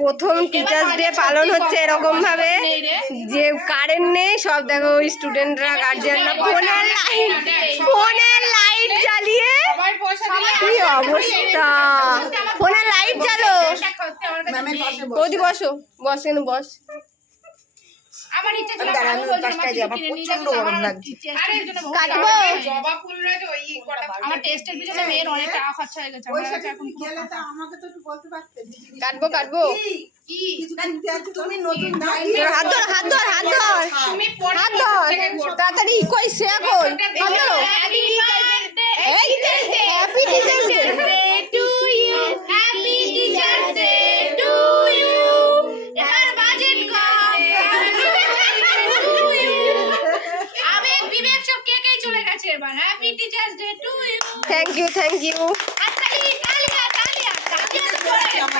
প্রথম teachers day পালন হচ্ছে এরকম ভাবে যে কারেন্ট নেই, সব দেখো স্টুডেন্টরা গার্জিয়ানরা ফোনের লাইট জ্বালিয়ে কি অবস্থা। ফোনের লাইট জ্বালো। বৌদি বসো, বস এখানে বস। আমার ইচ্ছা ছিল আমি পাঁচটায় যাব, প্রচন্ড গরম লাগছে। কাটবো জবা ফুল রয়েছে ওই কটা। আমার টেস্টের পিছনে মেয়ের অনেক টাকা খরচা হয়ে গেছে। আমার কাছে এখন গেলে তো আমাকে তো একটু বলতে পারতে। কাটবো কি তুমি নতুন হাত ধর হাত ধর হাত ধর তুমি হাত ধর তাড়াতাড়ি। কই সে কই হাত ধরো। হ্যাপি বার্থডে এই happy teachers day to you, happy teachers day to you. এবার বাজেট কম। আবেগ বিবেক সব কে কে চলে গেছে এবার। Happy teachers day to you. Thank you thank you. তালিয়া তালিয়া তালিয়া তালিয়া।